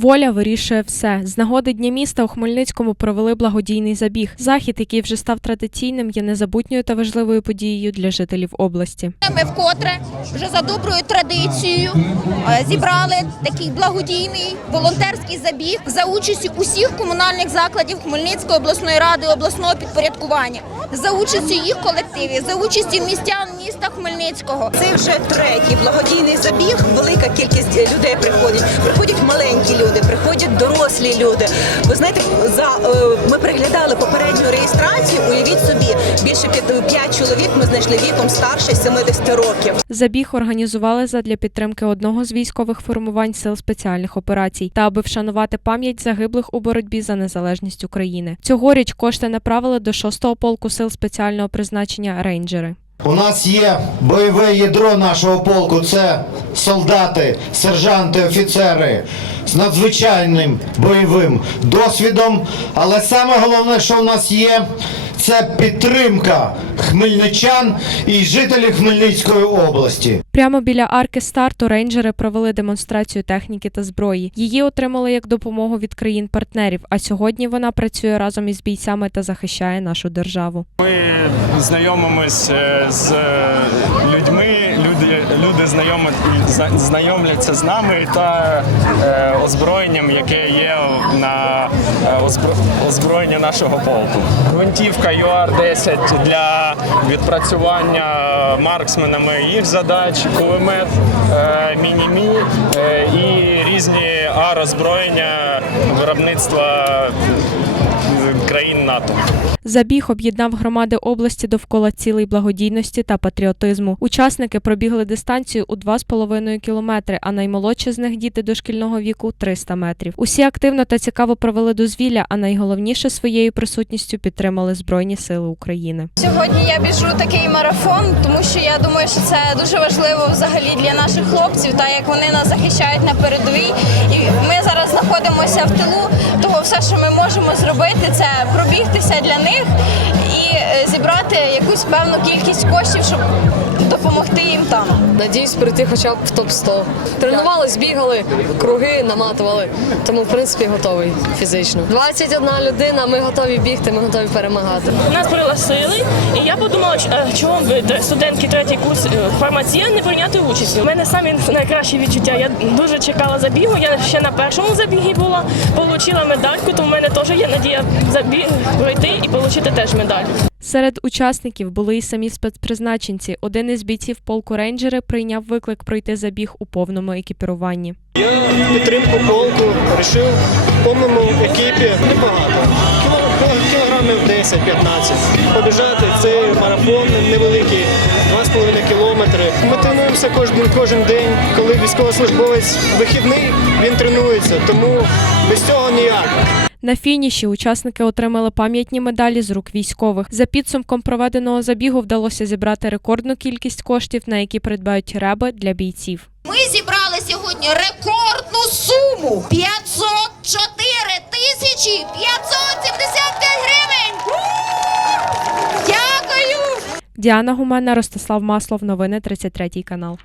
Воля вирішує все. З нагоди Дня міста у Хмельницькому провели благодійний забіг. Захід, який вже став традиційним, є незабутньою та важливою подією для жителів області. Ми вкотре вже за доброю традицією е, зібрали такий благодійний волонтерський забіг за участю усіх комунальних закладів Хмельницької обласної ради обласного підпорядкування, за участю їх колективів, за участю містян міста Хмельницького. Це вже третій благодійний забіг. Велика кількість людей приходить. Приходять маленькі люди, приходять дорослі люди. Ви знаєте, за е, ми приглядали попередню реєстрацію. Уявіть собі, більше 5 чоловік ми знайшли віком старше 70 років. Забіг організували задля підтримки одного з військових формувань сил спеціальних операцій та аби вшанувати пам'ять загиблих у боротьбі за незалежність України. Цьогоріч кошти направили до 6-го полку сил спеціального призначення рейнджери. У нас є бойове ядро нашого полку. Це солдати, сержанти, офіцери з надзвичайним бойовим досвідом. Але саме головне, що у нас є, це підтримка хмельничан і жителів Хмельницької області. Прямо біля арки старту рейнджери провели демонстрацію техніки та зброї. Її отримали як допомогу від країн-партнерів. А сьогодні вона працює разом із бійцями та захищає нашу державу. Ми знайомимось е, з людьми, люди, знайомі, знайомляться з нами та е, озброєнням, яке є на е, озбро- озброєння нашого полку. Гвинтівка ЮАР-10 для відпрацювання марксменами їх задач, кулемет, е, міні-мі е, і різні А-роззброєння виробництва країн НАТО. Забіг об'єднав громади області довкола цілей благодійності та патріотизму. Учасники пробігли дистанцію у 2,5 кілометри, а наймолодші з них діти дошкільного віку 300 метрів. Усі активно та цікаво провели дозвілля, а найголовніше своєю присутністю підтримали Збройні Сили України. Сьогодні я біжу такий марафон, тому що я думаю, що це дуже важливо взагалі для наших хлопців, та як вони нас захищають на передовій. І ми зараз знаходимося в тилу. Того все, що ми можемо зробити, це пробігтися для них і е, зібрати якусь певну кількість коштів, щоб допомогти їм там. Надіюсь прийти хоча б в топ-100. Тренувались, бігали, круги наматували. Тому, в принципі, готовий фізично. 21 людина, ми готові бігти, ми готові перемагати. Нас пригласили, і я подумала, е, чому б студентки третій курс е, фармація не прийняти участь. У мене самі найкращі відчуття. Я дуже чекала забігу. Я ще на першому забігі була, отримала медальку, то в мене теж є надія забіг пройти і отримати теж медаль. Серед учасників були й самі спецпризначенці. Один із бійців полку рейнджери прийняв виклик пройти забіг у повному екіпіруванні. Я підтримку полку вирішив в повному екіпі небагато. Кіло- Кілограмів 10-15. Побіжати цей марафон невеликий, 2,5 кілометри. Ми тренуємося кожен, кожен день. Коли військовослужбовець вихідний, він тренується, тому без цього ніяк. На фініші учасники отримали пам'ятні медалі з рук військових. За підсумком проведеного забігу вдалося зібрати рекордну кількість коштів, на які придбають реби для бійців. Ми зібрали сьогодні рекордну суму 504 тисячі 575 Діана Гумена, Ростислав Маслов. Новини 33 канал.